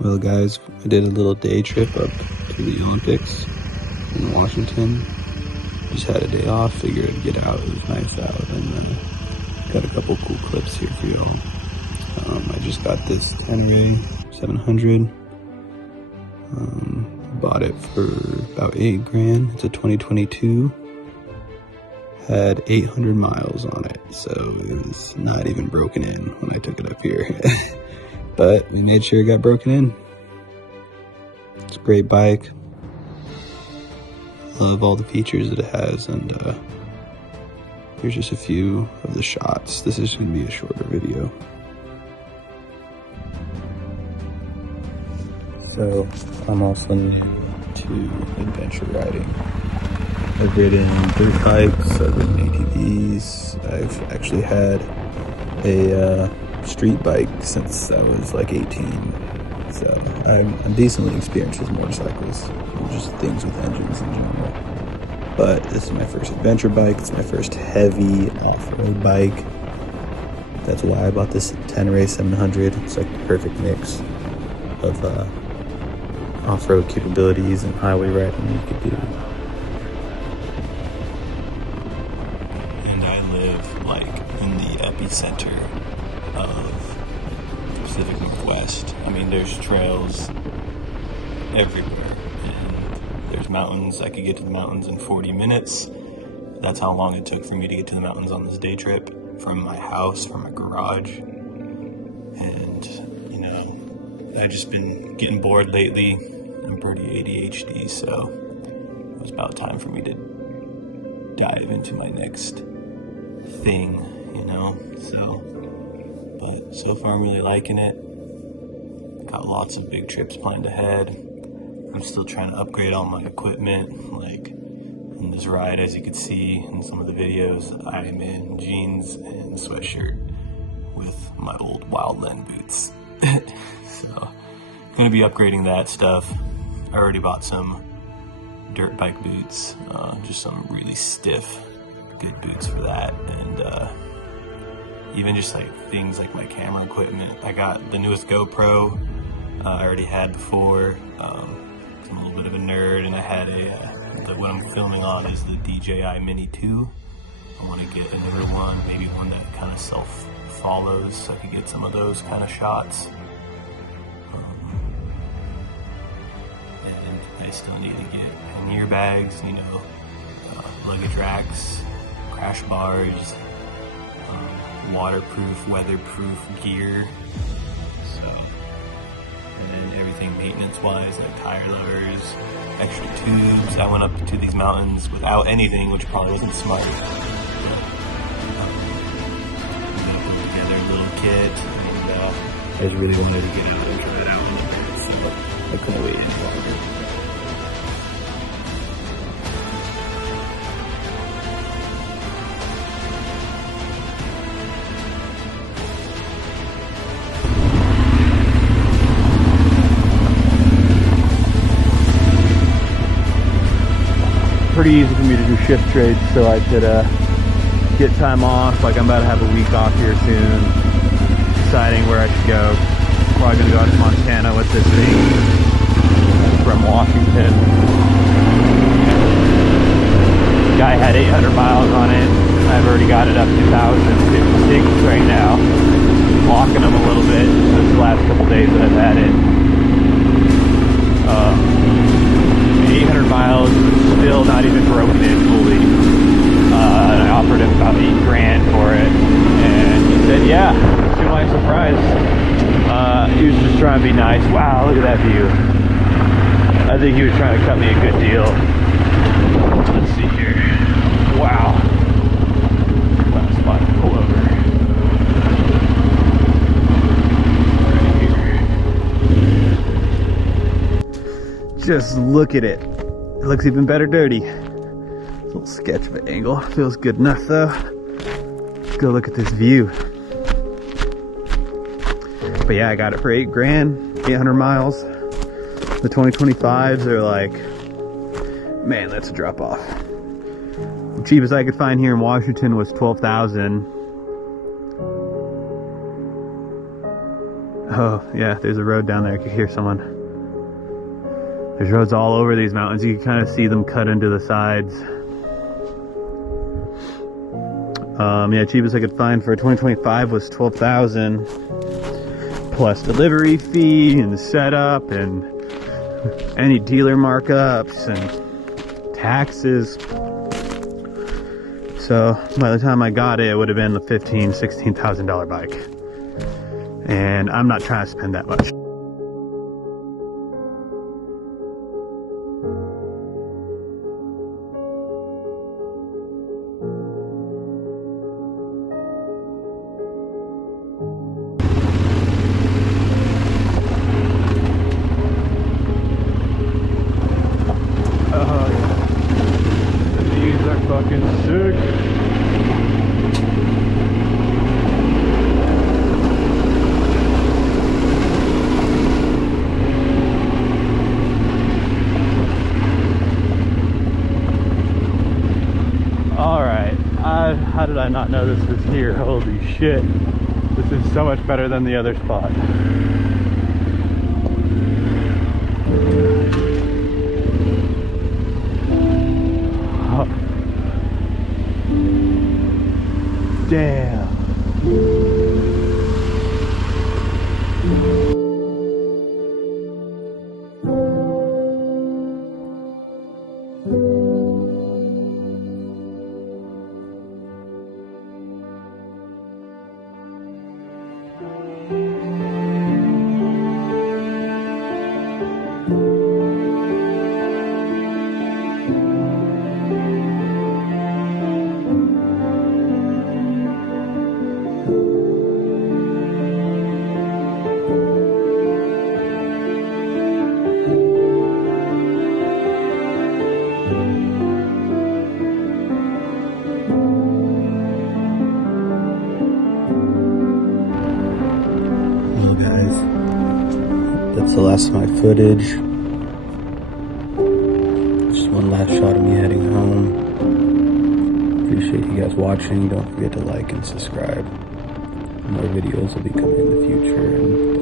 Well guys, I did a little day trip up to the Olympics in Washington. Just had a day off, figured I'd get out, it was nice out, and got a couple cool clips here for y'all. I just got this Tenere 700. Bought it for about 8 grand. It's a 2022. Had 800 miles on it, so it was not even broken in when I took it up here. But we made sure it got broken in. It's a great bike. Love all the features that it has, and here's just a few of the shots. This is going to be a shorter video. So I'm also new to adventure riding. I've ridden dirt bikes, I've ridden ATVs, I've actually had a street bike since I was like 18. So I'm decently experienced with motorcycles, just things with engines in general. But this is my first adventure bike, it's my first heavy off-road bike. That's why I bought this Tenere 700. It's like the perfect mix of off-road capabilities and highway riding you could do. And I live like in the epicenter of the Pacific Northwest. I mean, there's trails everywhere, and there's mountains. I could get to the mountains in 40 minutes. That's how long it took for me to get to the mountains on this day trip from my house, from my garage. And, you know, I've just been getting bored lately. I'm pretty ADHD, so it was about time for me to dive into my next thing, you know? But so far I'm really liking it. Got lots of big trips planned ahead. I'm still trying to upgrade all my equipment. Like in this ride, as you can see in some of the videos, I am in jeans and sweatshirt with my old Wildland boots. So gonna be upgrading that stuff. I already bought some dirt bike boots, just some really stiff, good boots for that, and even just like things like my camera equipment. I got the newest GoPro I already had before. I'm a little bit of a nerd, and I had what I'm filming on is the DJI Mini 2. I want to get another one, maybe one that kind of self-follows, so I could get some of those kind of shots. And I still need to get pannier bags, you know, luggage racks, crash bars, waterproof, weatherproof gear. So, and then everything maintenance-wise, like tire levers, extra tubes. I went up to these mountains without anything, which probably wasn't smart. But, put together a little kit, and I just really wanted to get out and try it out. So I couldn't wait any longer. Pretty easy for me to do shift trades, so I could get time off. Like I'm about to have a week off here soon, deciding where I should go. Probably gonna go out to Montana with this thing from Washington. Guy had 800 miles on it. I've already got it up to 1,056 right now. Walking them a little bit this last couple days that I've had it. 800 miles, still not even broken in fully. And I offered him about 8 grand for it, and he said, yeah, to my surprise. He was just trying to be nice. Wow, look at that view. I think he was trying to cut me a good deal. Let's see here. Wow. Last spot to pull over. Right here. Just look at it. It looks even better dirty. It's a little sketch of an angle. Feels good enough though. Let's go look at this view. But yeah, I got it for 8 grand, 800 miles. The 2025s are like, man, that's a drop off. The cheapest I could find here in Washington was 12,000. Oh, yeah, there's a road down there. I could hear someone. There's roads all over these mountains. You can kind of see them cut into the sides. Yeah, cheapest I could find for 2025 was $12,000 plus delivery fee and setup and any dealer markups and taxes. So by the time I got it, it would have been the $15,000–$16,000 bike. And I'm not trying to spend that much. Fucking sick. Alright, how did I not know this was here? Holy shit. This is so much better than the other spot. Damn. That's the last of my footage. Just one last shot of me heading home. Appreciate you guys watching. Don't forget to like and subscribe. More videos will be coming in the future.